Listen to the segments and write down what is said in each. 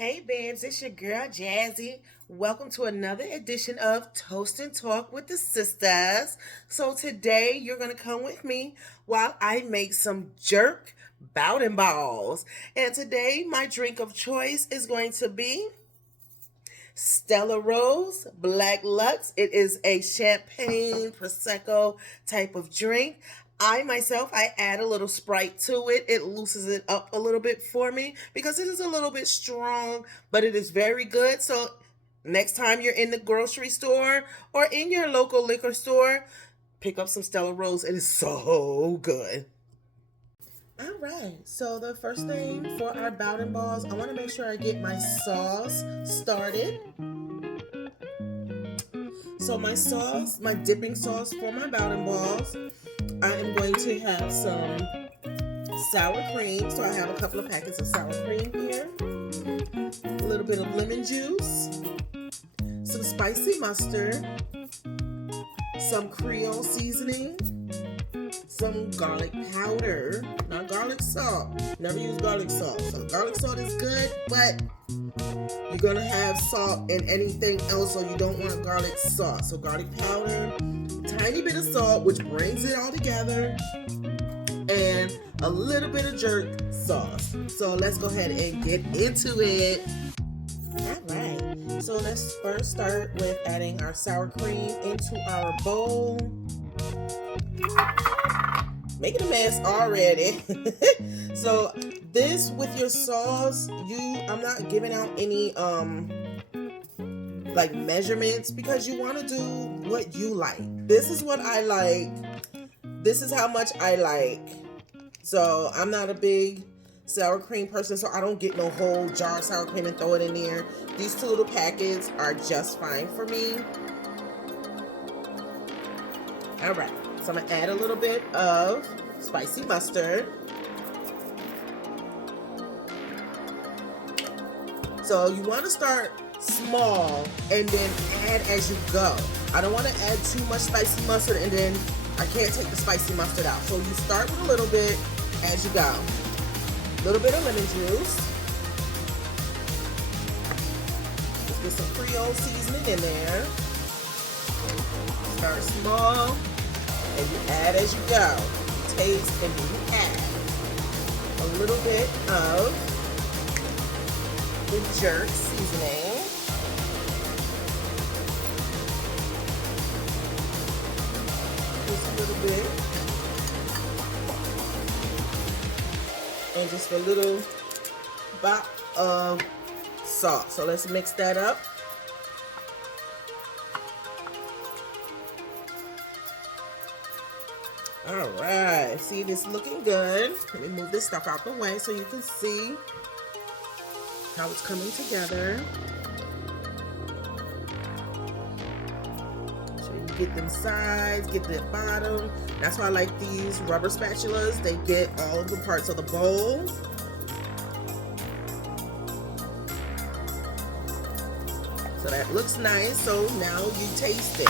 Hey babes, it's your girl Jazzy. Welcome to another edition of Toast and Talk with the Sisters. So today you're gonna come with me while I make some jerk Boudin Balls. And today my drink of choice is going to be Stella Rose Black Lux. It is a champagne prosecco type of drink. I add a little Sprite to it. It loosens it up a little bit for me because it is a little bit strong, but it is very good. So next time you're in the grocery store or in your local liquor store, pick up some Stella Rose. It is so good. All right, so the first thing for our Bowden balls, I want to make sure I get my sauce started. So my sauce, my dipping sauce for my Bowden balls, I am going to have some sour cream. So I have a couple of packets of sour cream here, a little bit of lemon juice, some spicy mustard, some Creole seasoning, some garlic powder, not garlic salt. Never use garlic salt. So garlic salt is good, but you're gonna have salt in anything else, so you don't want garlic sauce. So garlic powder, tiny bit of salt, which brings it all together, and a little bit of jerk sauce. So let's go ahead and get into it. All right. So let's first start with adding our sour cream into our bowl. Making a mess already. So this with your sauce, I'm not giving out any like measurements because you want to do what you like. This is what I like. This is how much I like. So I'm not a big sour cream person, so I don't get no whole jar of sour cream and throw it in there. These two little packets are just fine for me. All right. So I'm gonna add a little bit of spicy mustard. So you want to start small and then add as you go. I don't want to add too much spicy mustard and then I can't take the spicy mustard out. So you start with a little bit as you go. A little bit of lemon juice. Let's get some Creole seasoning in there. Start small. And you add as you go. Taste and then you add a little bit of the jerk seasoning. Just a little bit. And just a little bit of salt. So let's mix that up. All right, see, this looking good. Let me move this stuff out the way so you can see how it's coming together. So you get them sides, get the bottom. That's why I like these rubber spatulas. They get all of the parts of the bowl. So that looks nice. So now you taste it.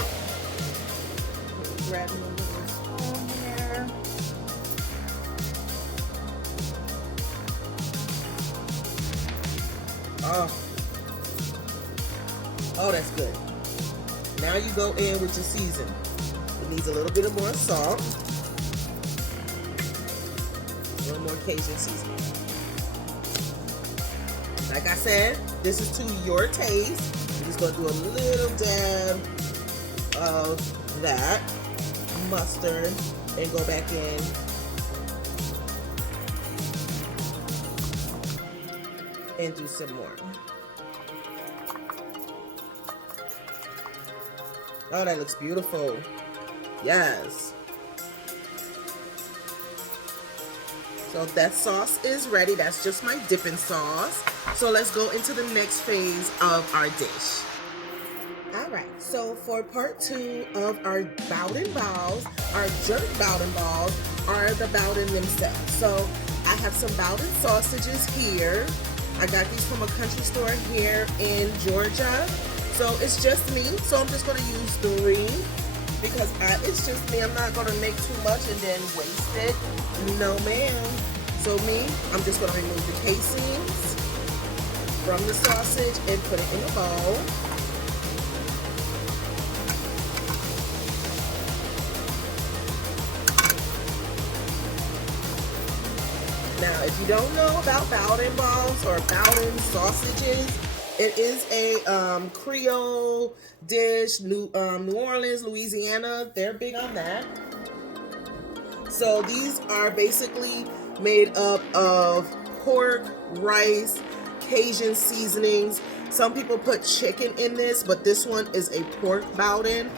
Grab me a little spoon here. Oh, that's good. Now you go in with your season. It needs a little bit of more salt. A little more Cajun seasoning. Like I said, this is to your taste. I'm just going to do a little dab of that mustard and go back in. And do some more. Oh, that looks beautiful. Yes. So that sauce is ready. That's just my dipping sauce. So let's go into the next phase of our dish. All right, so for part 2 of our Bowden balls, our jerk Bowden balls are the Bowden themselves. So I have some Bowden sausages here. I got these from a country store here in Georgia. So it's just me, so I'm just going to use 3 because it's just me. I'm not going to make too much and then waste it. No, ma'am. So me, I'm just going to remove the casings. from the sausage and put it in a bowl. Now, if you don't know about Boudin Balls or Boudin Sausages, it is a Creole dish, New Orleans, Louisiana. They're big on that. So these are basically made up of pork, rice, Cajun seasonings. Some people put chicken in this, but this one is a pork Boudin.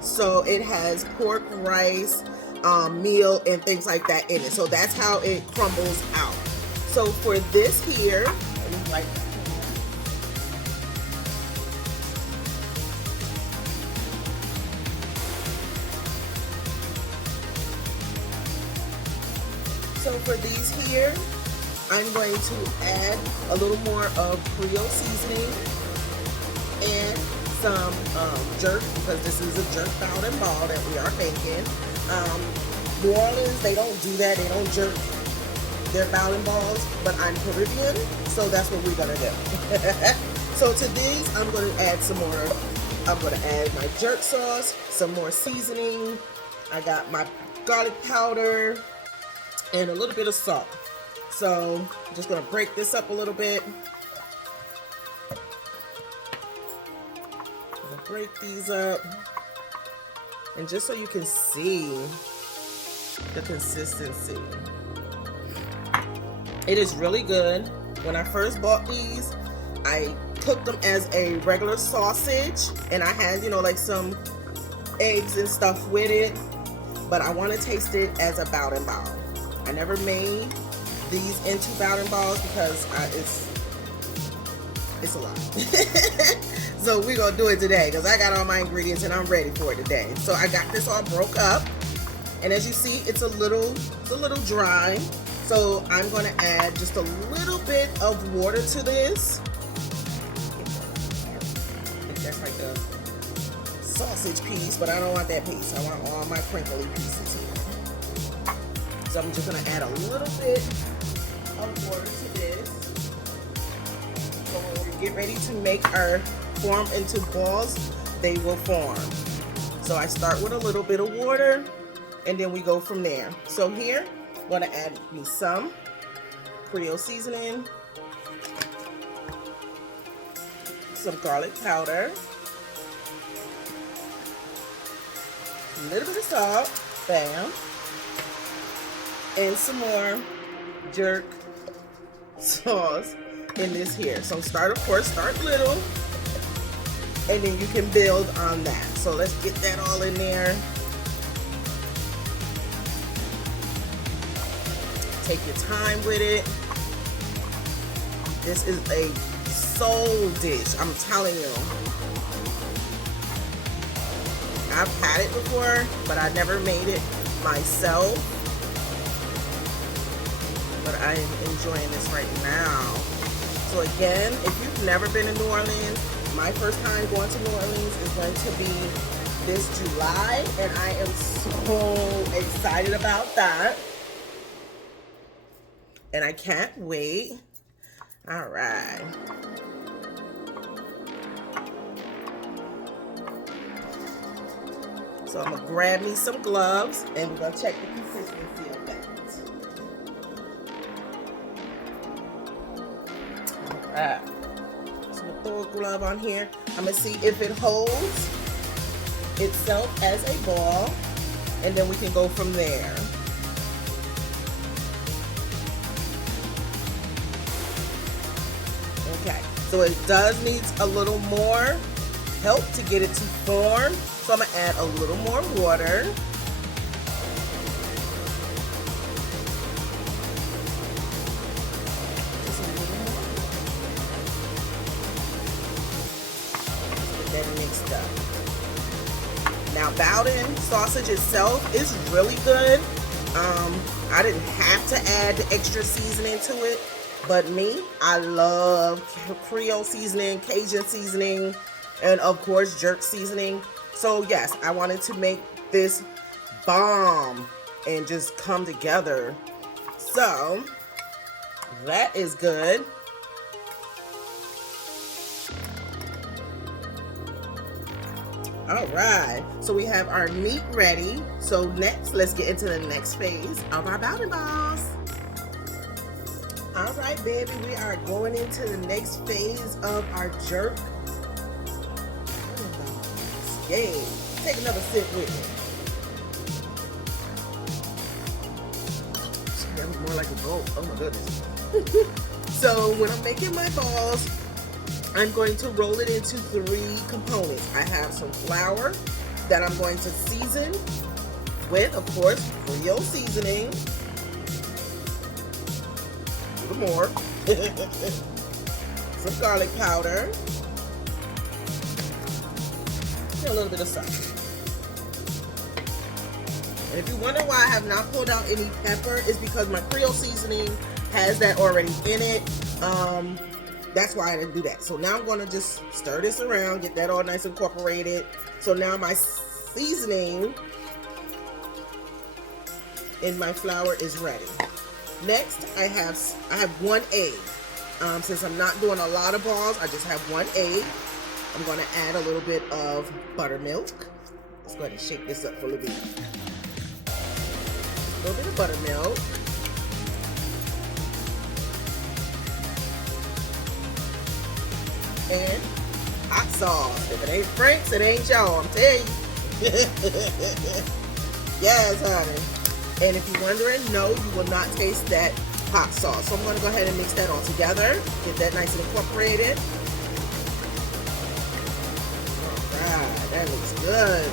So it has pork, rice, meal, and things like that in it. So that's how it crumbles out. So for this here, let me write that. So for these here, I'm going to add a little more of Creole seasoning and some jerk, because this is a jerk Boudin ball that we are making. New Orleans, they don't do that. They don't jerk their Boudin balls, but I'm Caribbean, so that's what we're gonna do. So to these, I'm gonna add some more. I'm gonna add my jerk sauce, some more seasoning. I got my garlic powder and a little bit of salt. So I'm just gonna break this up a little bit. I'm gonna break these up, and just so you can see the consistency. It is really good. When I first bought these, I cooked them as a regular sausage, and I had, you know, like some eggs and stuff with it, but I want to taste it as a Boudin ball. I never made these into Boudin balls because it's a lot. So we're gonna do it today because I got all my ingredients and I'm ready for it today. So I got this all broke up, and as you see, it's a little dry. So I'm gonna add just a little bit of water to this. I think that's like a sausage piece, but I don't want that piece. I want all my crinkly pieces here. So I'm just gonna add a little bit of water to this. So when we get ready to make our form into balls, they will form. So I start with a little bit of water, and then we go from there. So here, I'm gonna add me some Creole seasoning, some garlic powder, a little bit of salt, bam, and some more jerk sauce in this here. So start little, and then you can build on that. So let's get that all in there. Take your time with it. This is a soul dish, I'm telling you. I've had it before, but I never made it myself. But I am enjoying this right now. So again, if you've never been to New Orleans, my first time going to New Orleans is going to be this July, and I am so excited about that. And I can't wait. All right. So I'm gonna grab me some gloves, and we're gonna check the consistency of that. All right. So I'm gonna throw a glove on here. I'm gonna see if it holds itself as a ball, and then we can go from there. Okay, so it does need a little more help to get it to form. So I'm gonna add a little more water. Just a little more. Get that mixed up. Now Boudin sausage itself is really good. I didn't have to add the extra seasoning to it. But me, I love Creole seasoning, Cajun seasoning, and of course jerk seasoning. So yes, I wanted to make this bomb and just come together. So that is good. All right, so we have our meat ready. So next, let's get into the next phase of our Boudin Balls. All right, baby, we are going into the next phase of our jerk. Yay! Take another sip with me. That was more like a bowl. Oh my goodness. So when I'm making my balls, I'm going to roll it into 3 components. I have some flour that I'm going to season with, of course, Creole seasoning. A little more. Some garlic powder. And a little bit of salt. And if you wonder why I have not pulled out any pepper, it's because my Creole seasoning has that already in it. That's why I didn't do that. So now I'm going to just stir this around, get that all nice incorporated. So now my seasoning in my flour is ready. Next, I have 1 egg. Since I'm not doing a lot of balls, I just have 1 egg. I'm going to add a little bit of buttermilk. Let's go ahead and shake this up for a little bit. A little bit of buttermilk. And hot sauce. If it ain't Frank's, it ain't y'all, I'm telling you. Yes, honey. And if you're wondering, no, you will not taste that hot sauce. So I'm going to go ahead and mix that all together. Get that nice and incorporated. Alright, that looks good.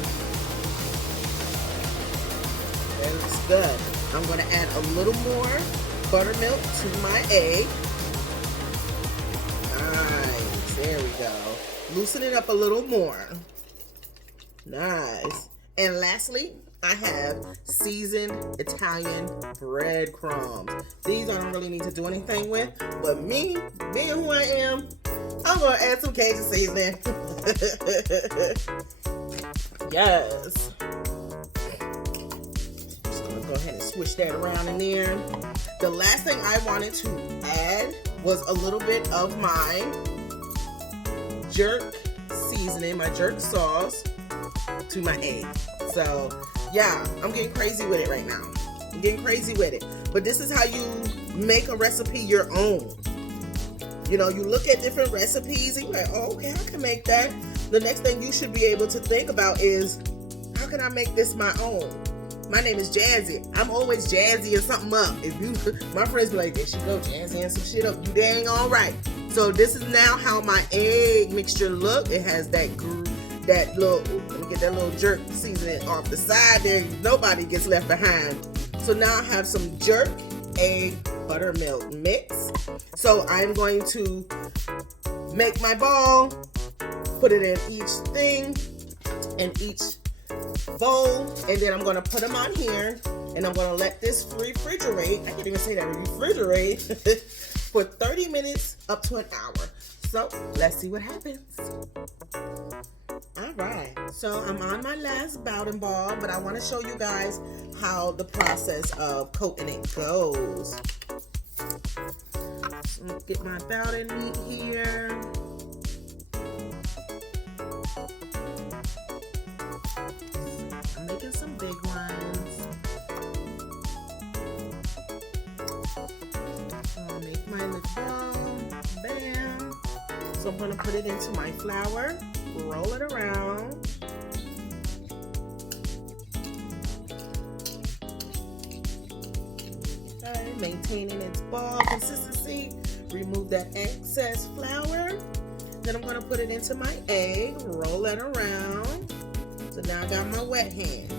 That looks good. I'm going to add a little more buttermilk to my egg. Nice. There we go. Loosen it up a little more. Nice. And lastly, I have seasoned Italian breadcrumbs. These I don't really need to do anything with, but me, being who I am, I'm going to add some Cajun seasoning. Yes. Just going to go ahead and switch that around in there. The last thing I wanted to add was a little bit of my jerk seasoning, my jerk sauce, to my egg. So yeah, I'm getting crazy with it right now. I'm getting crazy with it. But this is how you make a recipe your own. You know, you look at different recipes and you're like, oh, okay, I can make that. The next thing you should be able to think about is, how can I make this my own? My name is Jazzy. I'm always jazzy or something up. If you, my friends be like, there she go, jazzy and some shit up. You dang all right. So this is now how my egg mixture look. It has that little, let me get that little jerk seasoning off the side there. Nobody gets left behind. So now I have some jerk egg buttermilk mix. So I'm going to make my ball, put it in each thing, in each bowl, and then I'm going to put them on here, and I'm going to let this refrigerate. I can't even say that, refrigerate for 30 minutes up to an hour. So let's see what happens. All right, so I'm on my last Boudin ball, but I want to show you guys how the process of coating it goes. So let's get my Boudin meat here. I'm making some big ones. So I'll make my little ball. Bam. So I'm going to put it into my flour. Roll it around. Okay, maintaining its ball consistency. Remove that excess flour. Then I'm going to put it into my egg. Roll it around. So now I got my wet hand.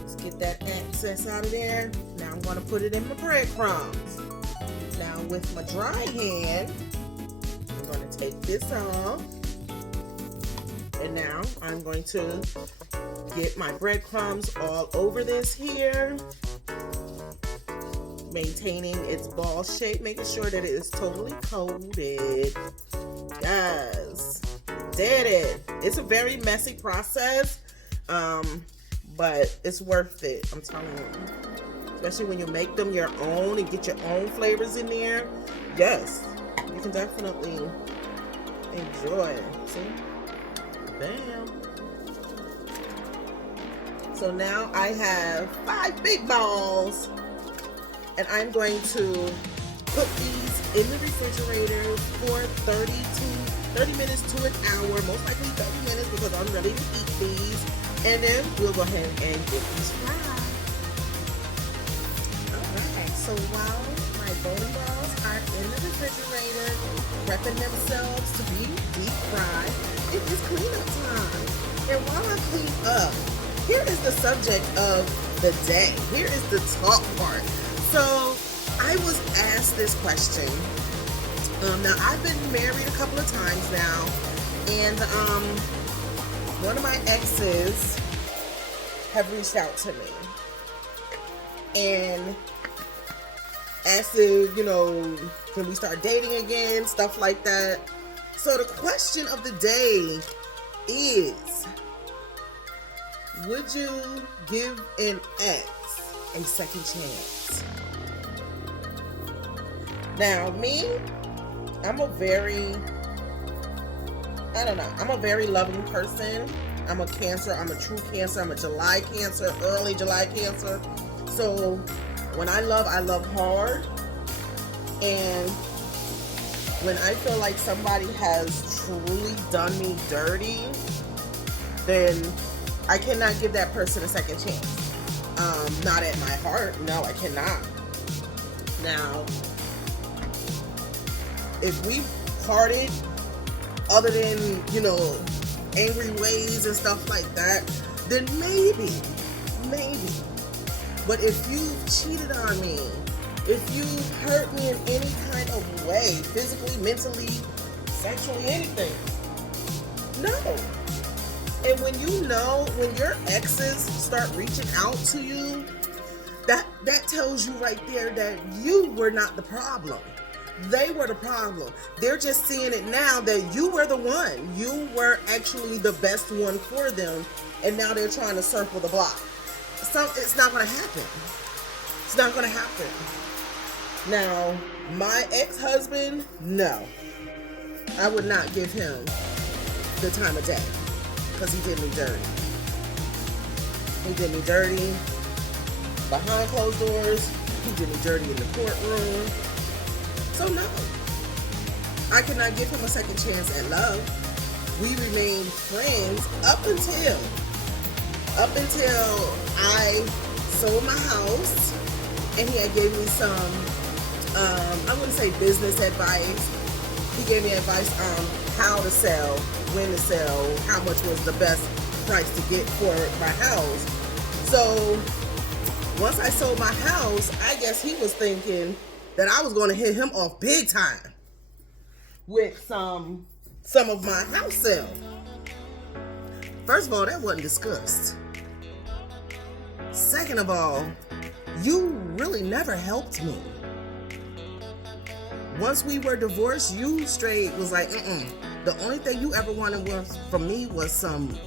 Let's get that excess out of there. Now I'm going to put it in my breadcrumbs. Now with my dry hand, I'm going to take this off, and now I'm going to get my breadcrumbs all over this here, maintaining its ball shape, making sure that it is totally coated. Yes, did it. It's a very messy process, but it's worth it, I'm telling you. Especially when you make them your own and get your own flavors in there. Yes, you can definitely enjoy it. See? Bam. So now I have 5 big balls, and I'm going to put these in the refrigerator for 30 minutes to an hour, most likely 30 minutes because I'm ready to eat these. And then we'll go ahead and get these fried. Alright, so while my Boudin balls are in the refrigerator, prepping themselves to be deep fried, it is cleanup time. And while I clean up, here is the subject of the day. Here is the talk part. So I was asked this question. Now I've been married a couple of times now, and one of my exes have reached out to me and asked if, can we start dating again, stuff like that. So the question of the day is, would you give an ex a second chance? Now, me, I'm a very loving person. I'm a Cancer. I'm a true Cancer. I'm a July Cancer, early July Cancer. So when I love hard. And when I feel like somebody has truly done me dirty, then I cannot give that person a second chance. Not at my heart. No, I cannot. Now, if we parted other than, angry ways and stuff like that, then maybe. But if you've cheated on me, if you've hurt me in any kind of way, physically, mentally, sexually, anything, no. And when your exes start reaching out to you, that tells you right there that you were not the problem. They were the problem. They're just seeing it now that you were the one. You were actually the best one for them, and now they're trying to circle the block. So it's not going to happen. It's not going to happen. Now, my ex-husband, no. I would not give him the time of day because he did me dirty. He did me dirty behind closed doors. He did me dirty in the courtroom. So no, I cannot give him a second chance at love. We remained friends up until I sold my house, and he had gave me some, I wouldn't say business advice. He gave me advice on how to sell, when to sell, how much was the best price to get for my house. So once I sold my house, I guess he was thinking that I was going to hit him off big time with some of my house sale. First of all, that wasn't discussed. Second of all, you really never helped me. Once we were divorced, you straight was like, The only thing you ever wanted from me was some,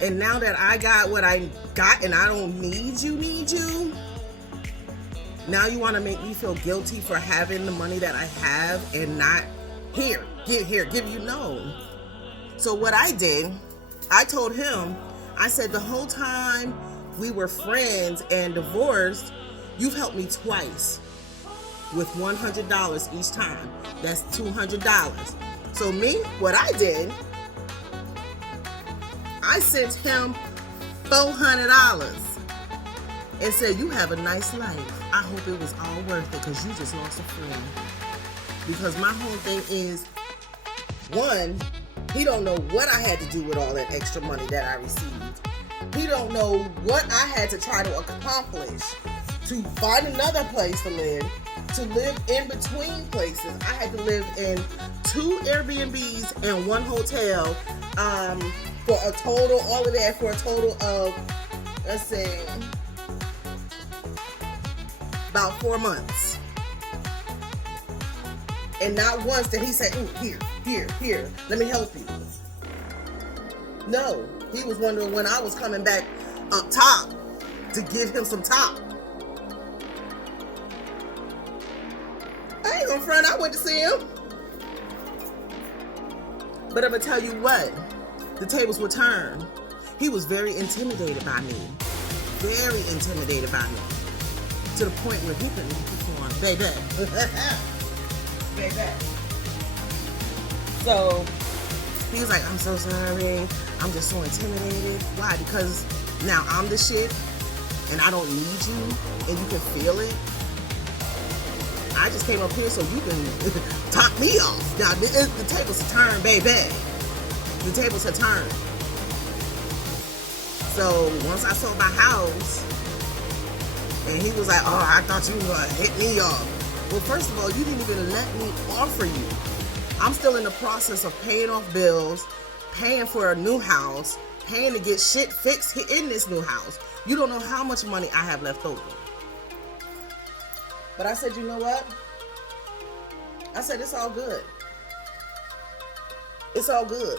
And now that I got what I got and I don't need you, now you want to make me feel guilty for having the money that I have and not give you no. So what I did, I told him, I said, the whole time we were friends and divorced, you've helped me twice with $100 each time. That's $200. So me, what I did, I sent him $400 and said, you have a nice life. I hope it was all worth it because you just lost a friend. Because my whole thing is, one, he don't know what I had to do with all that extra money that I received. He don't know what I had to try to accomplish to find another place to live in between places. I had to live in 2 Airbnbs and 1 hotel for a total, all of that for a total of, let's say, about 4 months. And not once did he say, here, let me help you. No, he was wondering when I was coming back up top to give him some top. I ain't gonna front, I went to see him. But I'm gonna tell you what, the tables were turned. He was very intimidated by me. Very intimidated by me. To the point where he couldn't perform. Baby. Baby. So he was like, I'm so sorry. I'm just so intimidated. Why? Because now I'm the shit and I don't need you and you can feel it. I just came up here so you can top me off. Now the tables are turned, baby. The tables are turned. So once I sold my house, and he was like, oh, I thought you were gonna hit me off. Well, first of all, you didn't even let me offer you. I'm still in the process of paying off bills, paying for a new house, paying to get shit fixed in this new house. You don't know how much money I have left over. But I said, you know what? I said, it's all good. It's all good.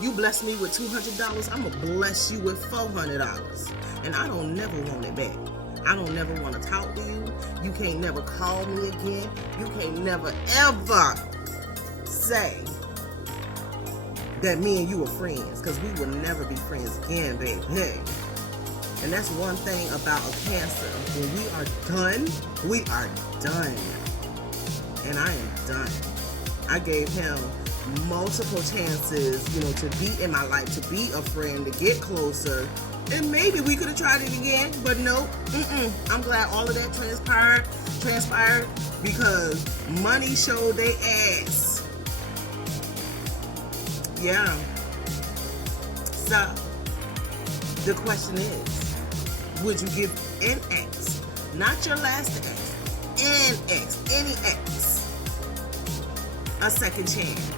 You bless me with $200, I'm gonna bless you with $400. And I don't never want it back. I don't never want to talk to you. You can't never call me again. You can't never ever say that me and you were friends, because we will never be friends again, baby. And that's one thing about a Cancer. When we are done, we are done. And I am done. I gave him multiple chances, to be in my life, to be a friend, to get closer. And maybe we could have tried it again, but no. I'm glad all of that transpired because money showed they ass. Yeah. So, the question is, would you give an ex, not your last ex, an ex, any ex, a second chance?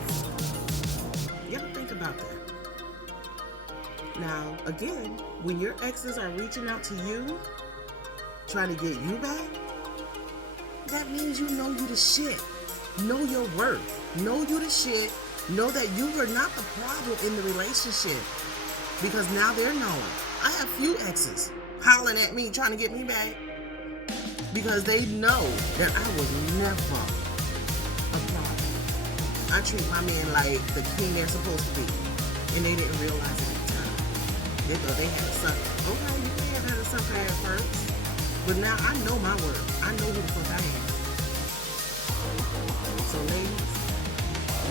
You ever think about that? Now, again, when your exes are reaching out to you, trying to get you back, that means you know you the shit. Know your worth. Know you the shit. Know that you were not the problem in the relationship. Because now they're knowing. I have few exes hollering at me, trying to get me back. Because they know that I was never a problem. I treat my men like the king they're supposed to be. And they didn't realize it. They thought they had a sucker. Okay, you may have had a sucker at first. But now I know my worth. I know who the fuck I am. So ladies,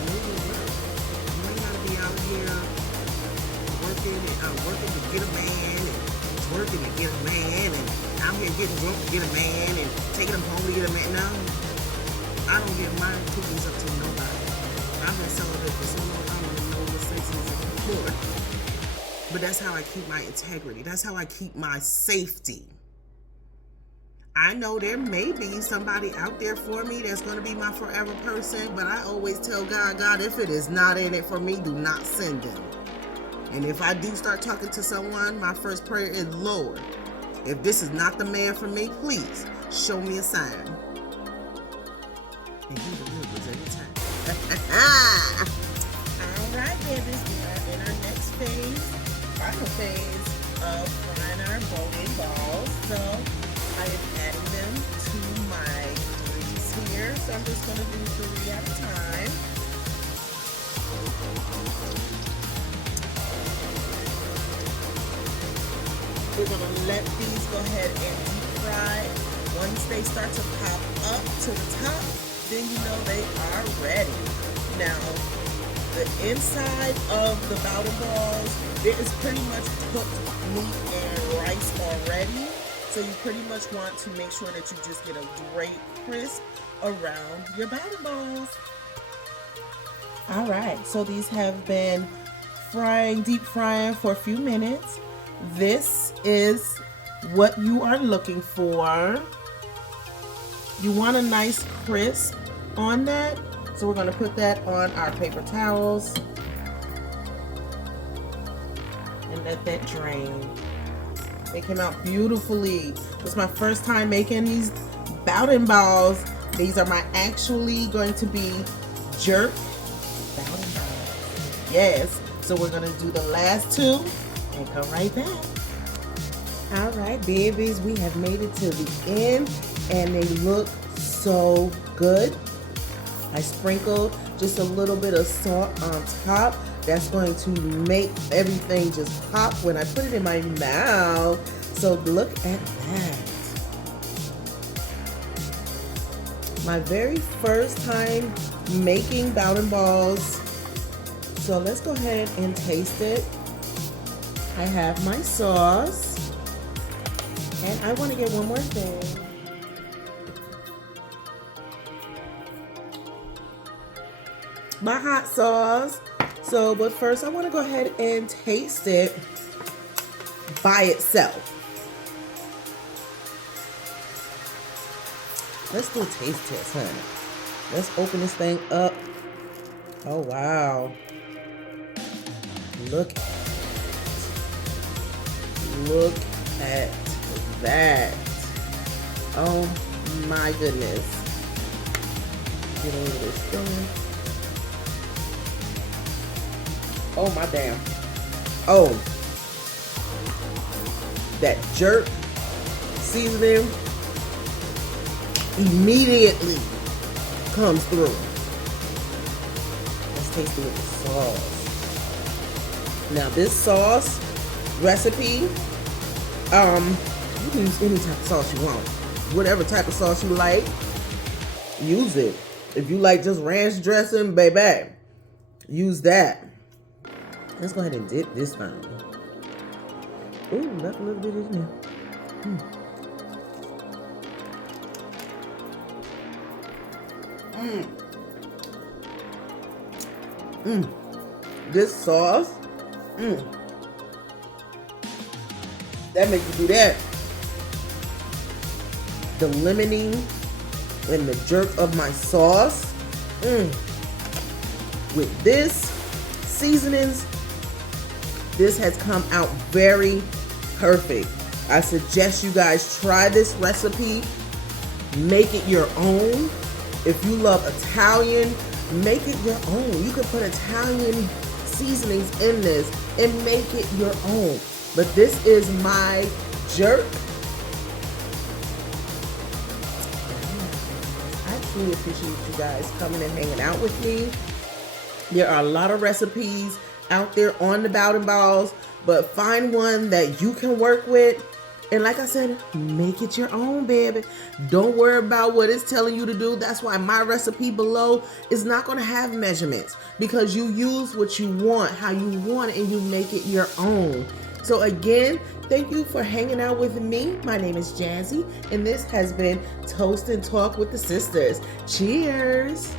know your worth. You ain't gotta be out here working to get a man and working to get a man and out here getting drunk to get a man and taking him home to get a man. No. I don't give my cookies up to nobody. I've been celibate for so long I don't even know what sex is anymore. But that's how I keep my integrity. That's how I keep my safety. I know there may be somebody out there for me that's going to be my forever person, but I always tell God, if it is not in it for me, do not send them. And if I do start talking to someone, my first prayer is, Lord, if this is not the man for me, please show me a sign. And he delivers every time. All right, babies, we are in our next phase. Final phase of frying our Boudin balls. So I am adding them to my grease here. So I'm just going to do 3 at a time. We're going to let these go ahead and deep fry. Once they start to pop up to the top, then you know they are ready. Now, the inside of the Boudin balls, it is pretty much cooked meat and rice already. So you pretty much want to make sure that you just get a great crisp around your Boudin balls. All right, so these have been deep frying for a few minutes. This is what you are looking for. You want a nice crisp on that. So we're going to put that on our paper towels and let that drain. They came out beautifully. This is my first time making these Boudin balls. These are actually going to be jerk Boudin balls. Yes. So we're going to do the last 2 and come right back. All right, babies, we have made it to the end and they look so good. I sprinkled just a little bit of salt on top. That's going to make everything just pop when I put it in my mouth. So look at that. My very first time making Boudin Balls. So let's go ahead and taste it. I have my sauce. And I want to get one more thing. My hot sauce. So, but first I want to go ahead and taste it by itself. Let's do a taste test, honey. Let's open this thing up. Oh, wow. Look at that. Oh my goodness. Get a little bit stirring. Oh my damn. Oh. That jerk seasoning immediately comes through. Let's taste it with the sauce. Now this sauce recipe, you can use any type of sauce you want. Whatever type of sauce you like, use it. If you like just ranch dressing, baby, use that. Let's go ahead and dip this thing. Ooh, left a little bit in there. This sauce, that makes you do that. The lemoning and the jerk of my sauce, with this seasonings, this has come out very perfect. I suggest you guys try this recipe. Make it your own. If you love Italian, make it your own. You can put Italian seasonings in this and make it your own. But this is my jerk. I truly appreciate you guys coming and hanging out with me. There are a lot of recipes out there on the Boudin Balls, but find one that you can work with. And like I said, make it your own, baby. Don't worry about what it's telling you to do. That's why my recipe below is not going to have measurements, because you use what you want, how you want it, and you make it your own. So again, thank you for hanging out with me. My name is Jazzy, and this has been Toast and Talk with the Sisters. Cheers.